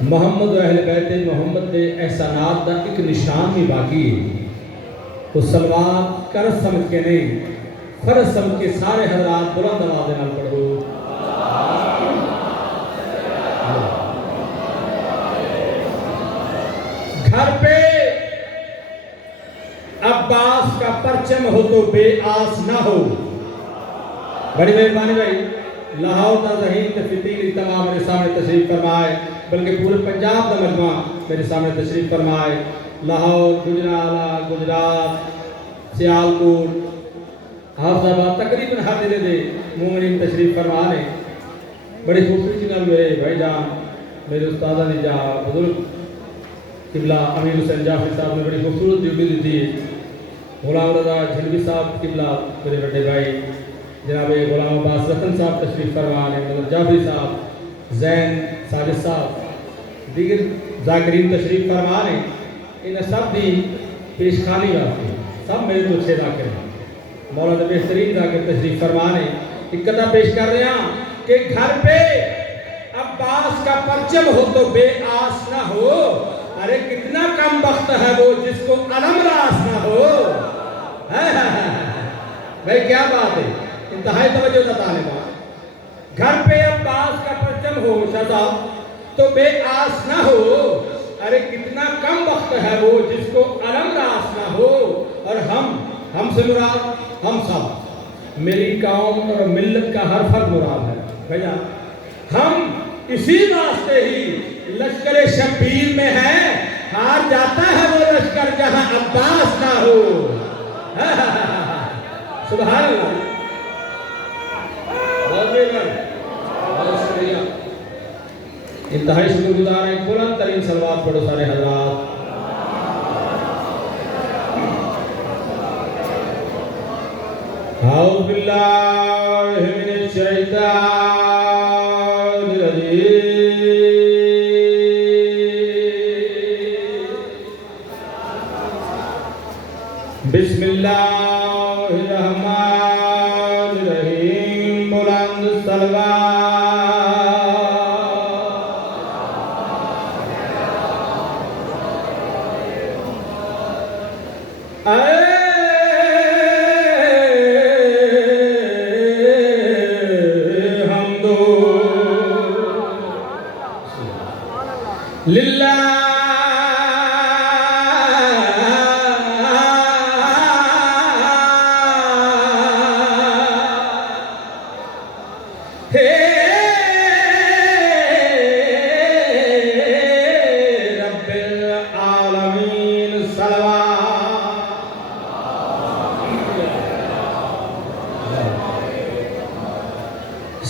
محمد و اہل بیت محمد کے احسانات کا ایک نشان بھی باقی ہے. تو سلوات قرض سمجھ کے نہیں فرض سمجھ کے سارے حضرات بلند آواز نال پڑھو. گھر پہ عباس کا پرچم ہو تو بے آس نہ ہو. بڑی مہربانی بھائی. لاہور کا ذہین تفتیلی تمام میرے سامنے تشریف فرمائے بلکہ پورے پنجاب کا مجمع میرے سامنے تشریف فرمائے. لاہور، گجرالہ، گجرات، سیالکوٹ، حافظ آباد تقریباً ہر ضلع دے مومنین تشریف فرما نے. بڑی خوبصورتی نال میرے بھائی جان میرے استادہ نے جا بزرگ قبلہ امیر حسین جعفری صاحب نے بڑی خوبصورت ڈیوٹی دی تھی. غلام رضا جھلوی صاحب قبلہ میرے بڑے بھائی جناب غلام عباس رتن صاحب تشریف فرما نے. مطلب جعفری صاحب، زین ساجد صاحب، دیگر ذاکرین تشریف فرما نے. ان سب دی پیشخانی واسطے سب میرے تو اچھے ذاکر ہیں. مولانا بہترین ذاکر تشریف فرما نے. ایک قطعہ پیش کر رہے ہیں کہ گھر پہ عباس کا پرچم ہو تو بے آس نہ ہو. ارے کتنا کم بخت ہے وہ جس کو علم راس نہ ہو. بھائی کیا بات ہے، انتہائی توجہ کا طالب ہے. گھر پہ عباس کا پرچم ہو شاہ صاحب تو بے آس نہ ہو. ارے کتنا کم وقت ہے وہ جس کو علم راس نہ ہو. اور ہم سے مراد ہم سب، میری قوم اور ملت کا ہر فرد مراد ہے. بھیا ہم اسی واسطے ہی لشکر شبیر میں ہے. ہار جاتا ہے وہ لشکر جہاں عباس نہ ہو. سبحان اللہ. بہت شکریہ. انتہائی شکر گزار ہیں. بلند ترین صلوات پڑھو سارے حضرات. اعوذ باللہ من الشیطان الرجیم. بسم اللہ الرحمن الرحیم. بلند صلوات.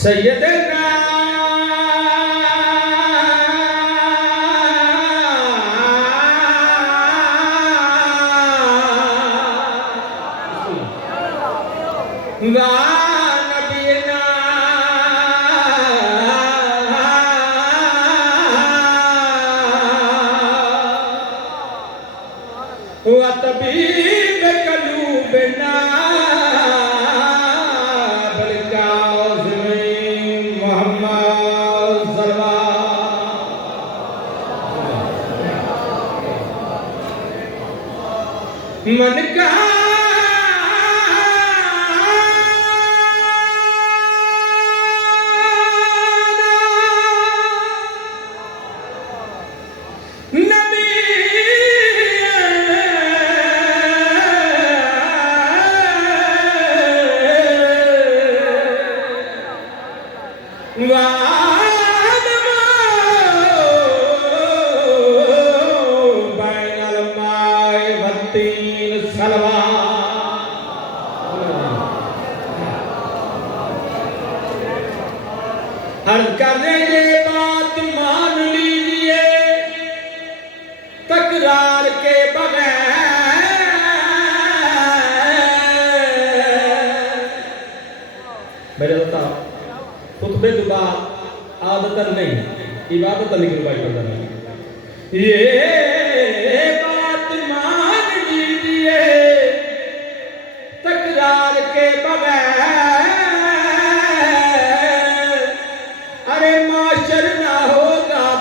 سیدنا و نبینا و طبیب قلوبنا من کا عرض کرنے یہ بات مان لیجئے تکرار کے بغیر. میرے بتا خطبے دبا عادتاً نہیں عبادتاً لیکن بھائی پڑھتا نہیں. یہ بات مان لیجئے تکرار کے بغیر. ارے معاشر نہ ہوگا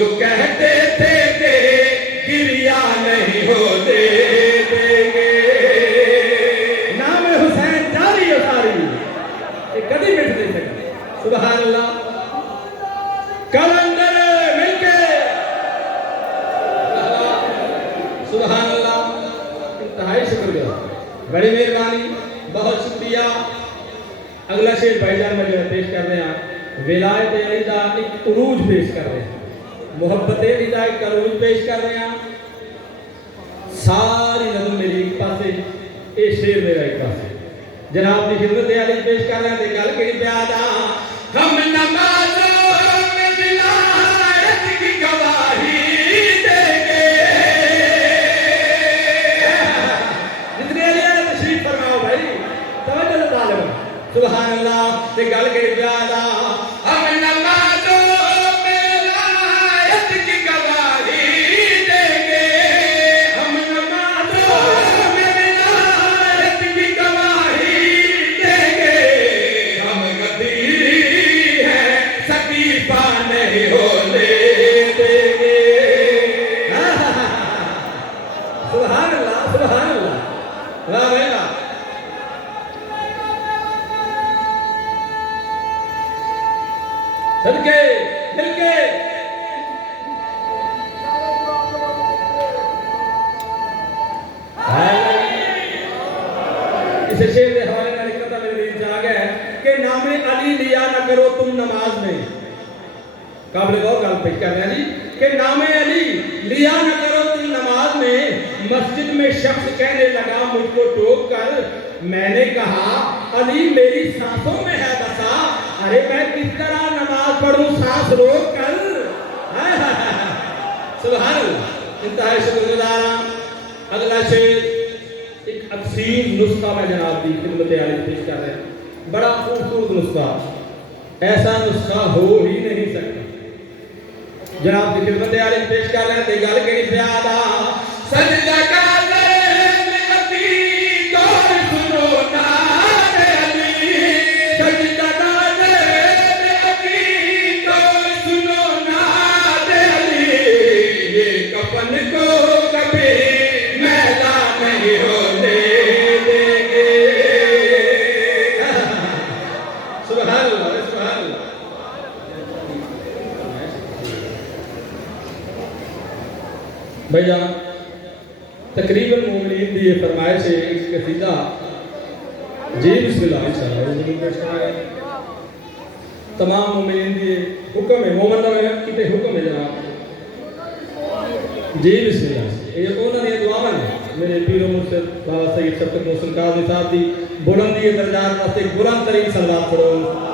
جو کہتے تھے کہ گریا نہیں ہوتے دیں گے نام حسین جاری اتاری یہ کبھی مٹ نہیں سکتا سبحان اللہ کلندر مل کے سبحان اللہ انتہائی شکریہ بڑی مہربانی بہت شکریہ اگلا شعر بھائی جان میں جو ہے پیش کر رہے ہیں ولایت علی دا ایک عروج پیش کر رہے ہیں محبت علی دا ایک عروج پیش کر رہے ہیں ساری نظم میری ایک پاسے اے شعر میرا ایک پاسے جناب کی خدمت علی پیش کر رہے ہیں تے گل کہڑی پیادا ہم نمازوں میں ولایت کی گواہی دیں گے جتنے علی نے تشریف فرماؤ بھائی توجہ طالب سبحان اللہ تے گل کہڑی پیادا ہم نمازوں میں ولایت کی گواہی دیں گے ہم نمازوں میں ولایت کی گواہی دیں گے ہم غدیر ہیں سقیفہ نہیں ہونے دیں گے سبحان اللہ سبحان اللہ واہ بھائی واہ مل کے اسے شعر کے حوالے میں لکھا تھا میرے دل سے آ گیا ہے کہ نام علی لیا نہ کرو تم نماز میں قابل غور گل پیش کر رہے ہیں جی کہ نام علی لیا نہ کرو تم نماز میں مسجد میں شخص کہنے لگا مجھ کو ٹوک کر میں نے کہا علی میری سانسوں میں ہے بسا ارے میں کس طرح نماز پڑھوں سانس روک کر سبحان اللہ انتہائی شکر گزار اگلا شعر ایک عظیم نسخہ میں جناب کی خدمت عالی پیش کر رہے ہیں بڑا خوبصورت نسخہ ایسا نسخہ ہو ہی نہیں سکتا جناب کی خدمت عالی پیش کر رہے ہیں تے گل کہڑی پیادا سجدہ کر بھائی جان تقریباً مومنین دی یہ فرمائش ہے ایک قصیدہ جی بسم اللہ انشاءاللہ ضرور پیش کرنا ہے تمام مومنین دی حکم ہے مومن دا کتے حکم ہے جناب جی بسم اللہ یہ انہوں نے دعا ہے میرے پیر و مرشد بابا سید شفقت محسن قاضی صاحب دی بلندی درجات واسطے بلند ترین صلوات پڑھو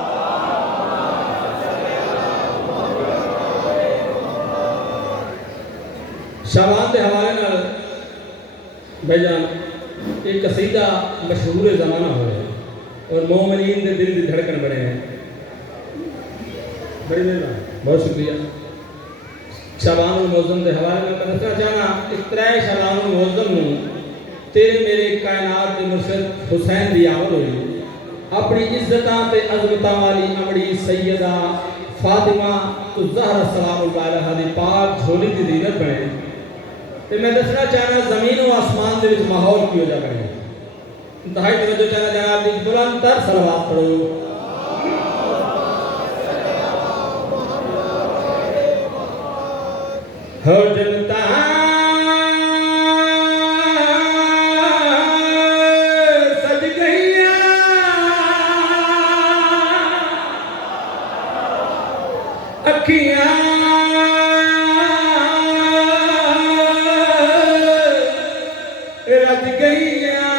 شعبان کے حوالے نال بھائی جان ایک قصیدہ مشہور زمانہ ہو رہا ہے اور مومنین دے دل دی دھڑکن بنے ہیں بڑی مہربانی بہت شکریہ شعبان المعظم کے حوالے میں بتانا چاہنا اس طرح شعبان المعظم نوں تیرے میرے کائنات کے مرشد حسین دی آمد ہوئی اپنی عزتاں تے عظمتاں والی امڑی سیدہ فاطمہ الزہرا سلام اللہ علیہا دی پاک جھولی دی زینت بنے تو میں دسنا چاہنا زمین و آسمان دے وچ ماحول کی ہو جا کرے انتہائی توجہ چاہنا جناب دی بلند تر صلوات پڑھو ہو جنتا سج گئیاں اکھیاں رج گئیاں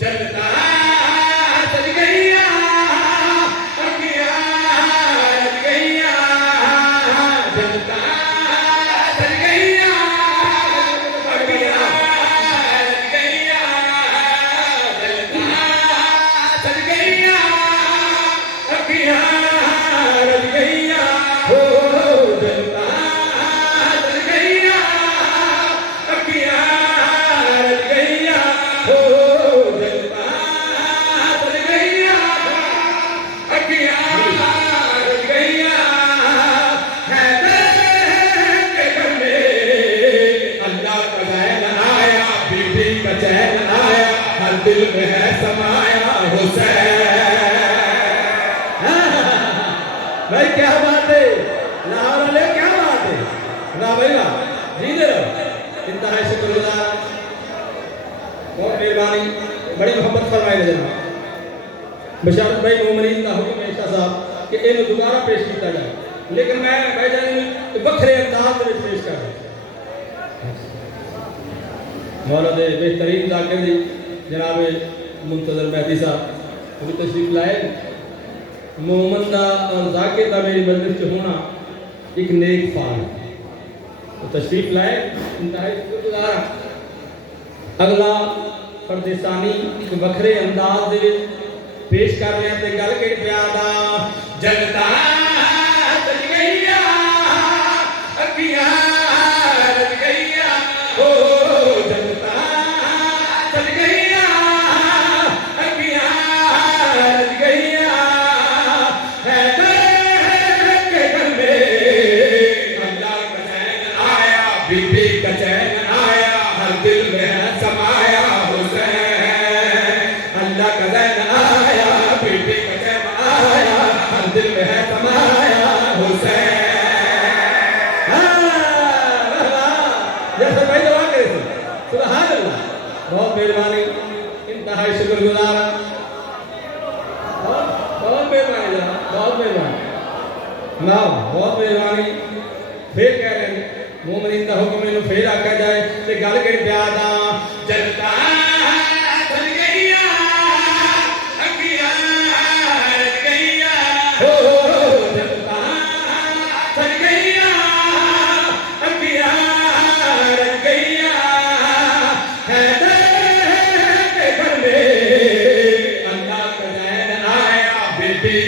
جنتا سج گئیاں اکھیاں رج گئیاں جنتا سج گئیاں اکھیاں رج گئیاں جنتا سج گئیاں ہے سمایا حسین. بھائی کیا بات ہے لاہور والے, کیا بات ہے, واہ بھائی واہ, جیتے رہو. انتہائی شکر گزار, بہت مہربانی, بڑی محبت فرمائی جناب. بشارت بھائی مومنین کا حکم ہے شاہ صاحب کہ انہوں دوبارہ پیش کیتا جائے, لیکن میں بھائی جان بکھرے انداز میں پیش کر رہا ہوں. مولا دے بہترین ذاکر دی جناب منتظر مہدی صاحب وہ تشریف لائے. مومن دا اور ذاکر دا میری مجلس سے ہونا ایک نیک فعل ہے. وہ تشریف لائے, انتہائی شکر گزار. اگلا پردیسانی ایک بکھرے انداز دے پیش کر رہے ہیں تے گل کے پیادا جنتا سج گئیا اکھیاں رج گئیا او جنتا سج گئیا اکھیاں رج گئیا ہے کے گھر میں اللہ کا چین آیا, بی بی کا چین آیا, ہر دل میں سمایا حسین. اللہ کا چین آیا, دل میں ہے سمایا حسین. جیسے بھائی دعا کرے تھے سبحان اللہ. بہت مہربانی, انتہائی شکر گزار, بہت مہربانی جناب, بہت مہربانی نا, بہت مہربانی. پھر کہہ رہے ہیں مومنین کا حکم انہوں پھر آکھا جائے کہ گل کے پیادا جنتا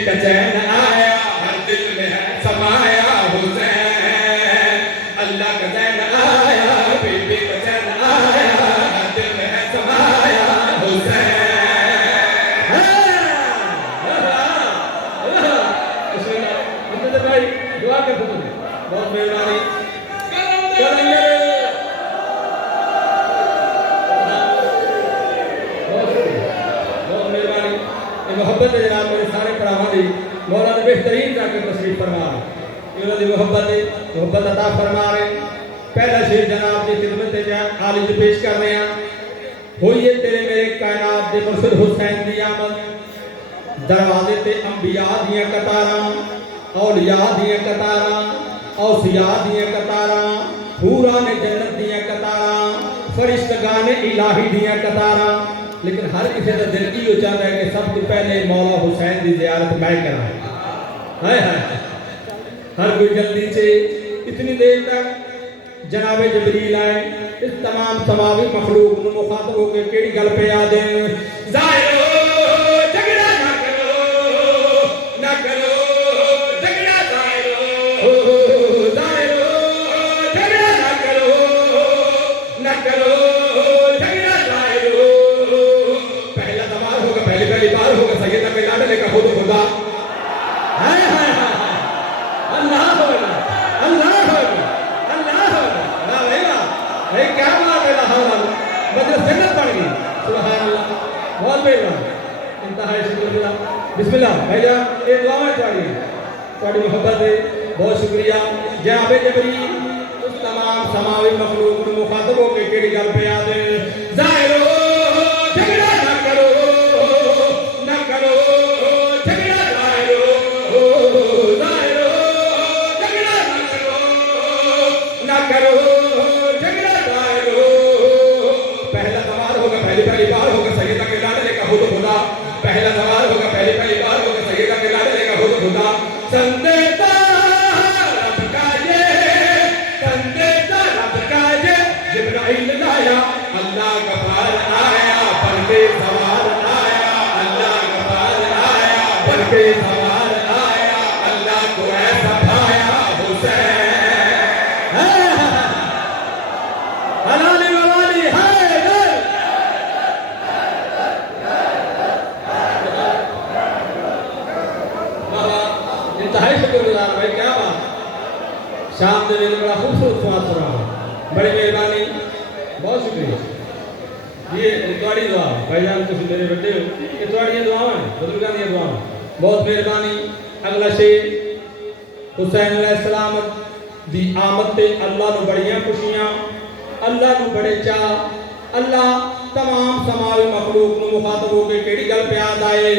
کا چین آیا, ہر دل میں ہے سمایا حسین. اللہ کا چین آیا, بی بی کا چین آیا, ہر دل میں ہے سمایا حسین. منتظر بھائی دعا کے حکم ہے, بہت مہربانی. بہت مہربانی, محبت ہے جناب میرے سارے پڑھاواں دی. مولا نے بہترین جا کے تشریف فرما انہوں نے محبت عطا فرما رہے. پہلا شعر جناب کی خدمت عالی جو پیش کر رہے ہیں. ہوئیے تیرے میرے کائنات دے مرشد حسین دی آمد, دروازے تے انبیاء دیاں قطاراں, اولیاء دیاں قطاراں, اوصیاء دیاں قطاراں, حوران جنت دیاں قطاراں, فرشتگان الہی دیاں قطاراں. لیکن ہر کسی کا دل کی ہو چاہتا ہے کہ سب سے پہلے مولا حسین کی زیارت میں کرائیں. ہائے ہائے, ہر کوئی جلدی سے اتنی دیر تک جناب جبریل آئے, اس تمام سماوی مخلوق کو مخاطب ہو کے کیڑی گل پہ یاد ہیں. ظاہرو جھگڑا نہ کرو, نہ کرو جھگڑا, ظاہرو جھگڑا نہ کرو, نہ کرو پہلی بار ہوگا سیدہ کے لاڈلے کا خود خدا. اللہ ہوگا, اللہ ہوگا, اللہ ہوگا. واہ بھائی واہ, یہ کیا بات ہے لاہور والا, مجھے سنت پڑ گئی. سبحان اللہ, بہت مہربانی, انتہائی شکر گزار. بسم اللہ بھائی جان, یہ دعا ہے تھوڑی محبت ہے, بہت شکریہ. جناب جبریل اس تمام سماوی مخلوق کو مخاطب ہو کے کیڑی گل پہ یاد ہے. ظاہرو جھگڑا نہ کرو, پہلی بار ہوگا سیدہ کے لاڈلے کا خود خدا. پہلا سوال ہوگا پہلی بار ہوگا سیدہ کے لاڈلے کا خود خدا. سندیتا رب کا یہ, سندیتا رب کا یہ, جبرائیل لایا, اللہ کا پار آیا, بلکہ سوار آیا, اللہ کا پار آیا, بلکہ سوار آیا, اللہ کو ایسا بھایا حسین. انتہائی شکر گزار بھائی, کیا بات. شام دے بڑا خوبصورت سوال سنا, بڑی مہربانی, بہت شکریہ. یہ تھوڑی دعا بھائی جان تسی میرے بڑے ہو کہ تھوڑی دعاواں ہیں بزرگاں دی دعاواں بہت مہربانی اگلا شعر حسین علیہ السلام دی آمد تے اللہ نو بڑیاں خوشیاں اللہ نو بڑے چاہ اللہ تمام سماوی مخلوق نو مخاطب ہو کے کیڑی گل پہ یاد آئے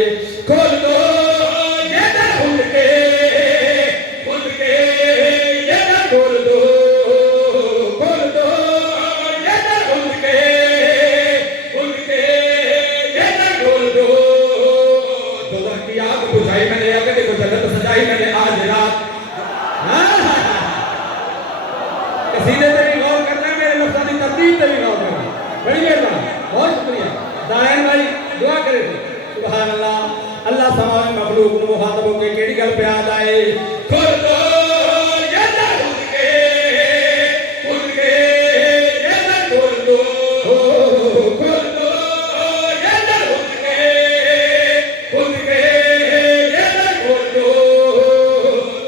کھول دو یہ در کھل کے یہ در کھول دو کھول دو یہ در کھل کے یہ در کھول دو دوزخ کی آگ بجھائی میں نے آگے دیکھو جنت سجائی میں نے آج رات قصیدے سے بھی غور کرنا ہے میرے لفظانی ترتیب سے بھی غور کرنا ہے بڑی مہربانی بہت شکریہ دائن بھائی دعا کرے تھے سبحان اللہ اللہ سماوی مخلوق نو مخاطب ہو کے کیڑی گل پہ یاد آئے کھول دو یہ در کھل کے یہ در کھول دو کھول دو یہ در کھل کے یہ در کھول دو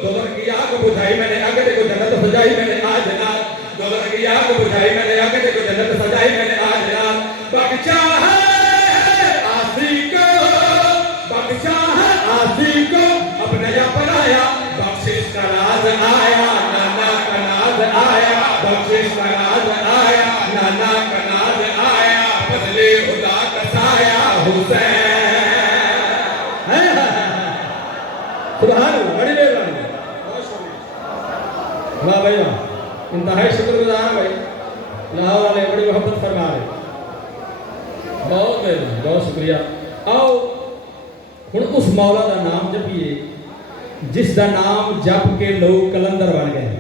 دوزخ کی آگ بجھائی میں نے آگے دیکھو جنت سجائی میں نے آج رات دوزخ کی آگ بجھائی میں نے آگے دیکھو جنت سجائی میں نے آج رات بخشا ہے آسی کو بخشا ہے آسی کو اپنے یا پرایا بخشش کا راز آیا نانا کا ناز آیا بخشش کا راز آیا نانا کا ناز آیا بدلے خدا کا سایہ حسین سبحان اللہ بڑی مہربانی واہ بھائی واہ انتہائی شکر گزار بھائی لاہور والے بڑی محبت فرما رہے بہت مہربانی بہت شکریہ آؤ ہن اس مولا دا نام جپیے جس دا نام جپ کے لوگ کلندر بن گئے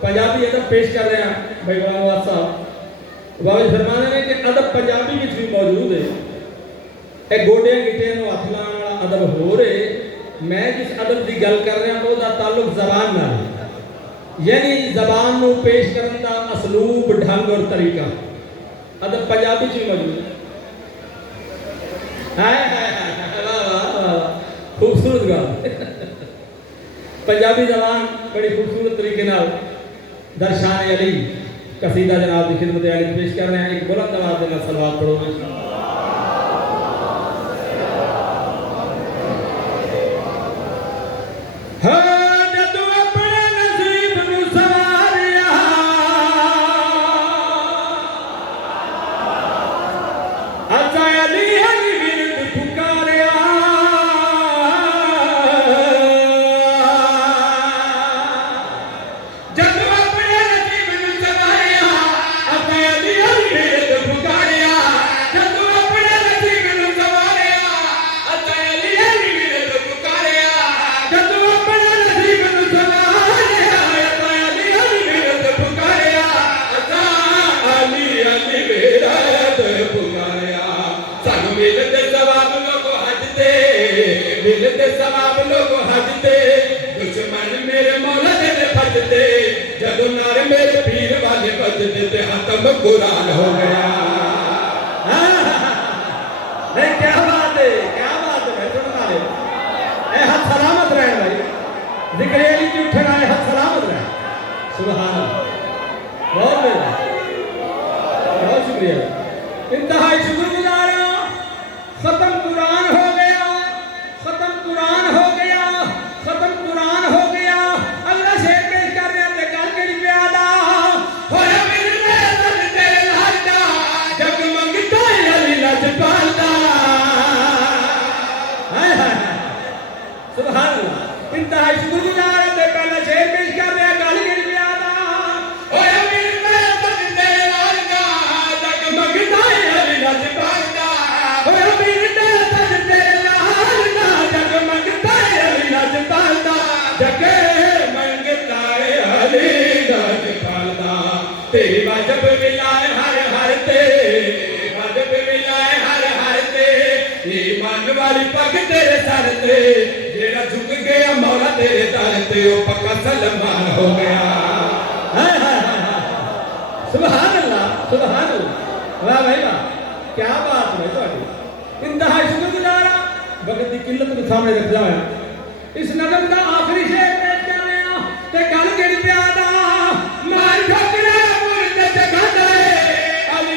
پنجابی ادب پیش کر رہے ہیں بھائی غلام آباد صاحب بابا جی فرمانے ہیں کہ ادب پنجابی وچ بھی موجود ہے اے گوڈیاں گٹے نو ہاتھ لاؤن والا ادب ہو رہے میں جس ادب دی گل کر رہا ہوں دا تعلق زبان نال ہے یعنی زبان نو پیش کرن دا اسلوب ڈھنگ اور طریقہ ادب پنجابی چ موجود ہے خوبصورت گل پنجابی زبان بڑی خوبصورت طریقے نال درشان علی قصیدہ جناب کی خدمت علی پیش کر رہے ہیں ایک بلند آواز میں صلوات پڑھو ملتے سواب لوگ حجتے دشمن میرے مولا دے پھجتے جدو نار میرے پیر والے بجتے تے ختم قرآن ہو گیا نہیں کیا بات ہے بھائی سننا رہے اے حد سلامت رہے بھائی ذکر علی کی اٹھنا ہے حد سلامت رہے سبحان اللہ بہت شکریہ انتہائی شکر گزار ختم قرآن ہو گیا قرآن ہو گیا اللہ سے پیش کر رہے ہیں گل کری پیادا ہویا میرے دل تیرے لاڈا جگمگتا علی لجپالدا سبحان اللہ انتہائی شکر گزار تے پہلا شعر پیش کر رہے ہیں گل کری پیادا ہویا میرے دل تیرے لاڈا جگمگتا علی لجپالدا ہویا میرے دل تیرے لاڈا جگمگتا علی لجپالدا جگے منگتا ہے علی لجپالدا تیری واجب ملائے ہر تیری واجب ملائے ہر تے ایمان والی پگ تیرے سر تے جیڑا جھک گیا مولا تیرے در تے وہ پکا سلمان ہو گیا سبحان اللہ واہ بھائی واہ کیا بات ہے تھوڑی انتہائی شکر گزار وقت کی قلت کو سامنے رکھدا ہے اس نظم دا آخری شعر پیش کر رہے ہیں تے گل کہڑی پیادا مار ٹھکرا مرد جگہ دے علی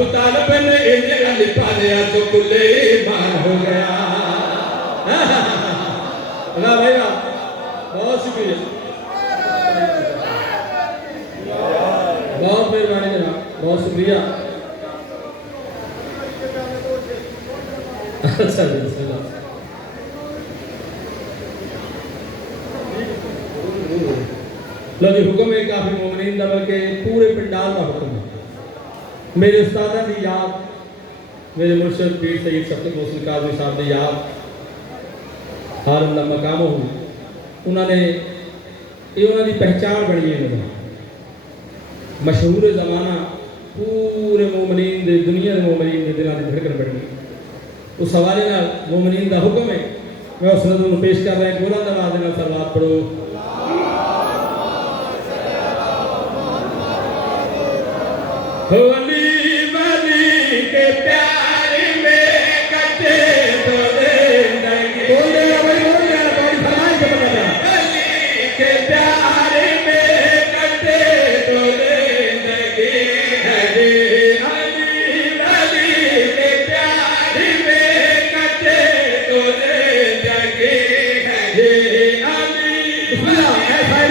ابو طالب نے انہیں علی پالیا تو کل ایمان ہو گیا. اللہ بھائی بہت شکریہ, بہت مہربانی جناب, بہت شکریہ. اچھا جی بسم اللہ. لو جی حکم ہے کافی مومنین دا بلکہ پورے پنڈال کا حکم ہے. میرے استادہ دی یاد, میرے مرشد پیر سید شفیق محسن قاضی صاحب دی یاد, حال اللہ مقام ہو, انہوں نے یہ انہوں نے پہچان بڑی ہے. مشہور زمانہ پورے مومنین دے, دنیا دے مومنین دے دلان دی دھڑکن بڑی. اس حوالے نال مومنین دا حکم ہے, میں اس نظر پیش کر رہا ہوں. بلند آواز نال صلوات پڑھو. علی ولی کے پیار میں کٹے تو زندگی. بول دے گا بھائی, بول دے گا, بڑی فرمائش سے بتا دیا. علی کے پیار میں کٹے تو زندگی ہے جی. علی ولی کے پیار میں کٹے تو زندگی ہے جی. علی بسم اللہ اے بھائی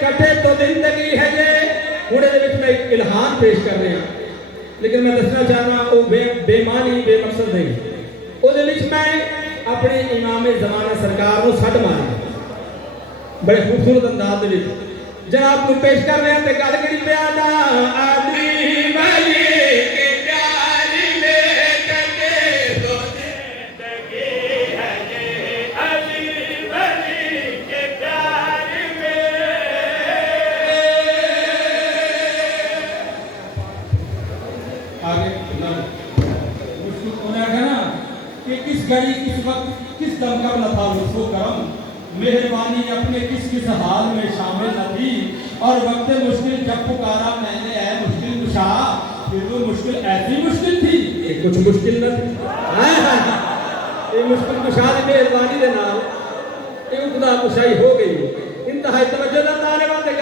کٹے تو زندگی ہے جے. ہوں یہ میں ایک الہان پیش کر رہا ہوں, لیکن میں دسنا چاہنا وہ بے معنی بے مقصد نہیں. وہ میں اپنے امام زمانہ سرکار کو سٹ مارا بڑے خوبصورت انداز دے جناب کو پیش کر رہے ہیں. تے گل کہڑی پیادا علی ولی کے پیار میں کٹے تو زندگی ہے جے. علی ولی کے پیار میں. آگے اس کو انہیں کہا نا کہ کس گھڑی کس وقت کس دم کا نہ تھا لطف و کرم, مہربانی اپنے کس حال میں شامل نہ تھی, اور وقت مشکل جب پکارا میں نے اے مشکل کشا, پھر وہ مشکل ایسی مشکل تھی کہ کچھ مشکل نہ تھی. یہ مشکل کشا کی مہربانی دے نال یہ خدا کشائی ہو گئی. انتہائی توجہ نہ طالبان دے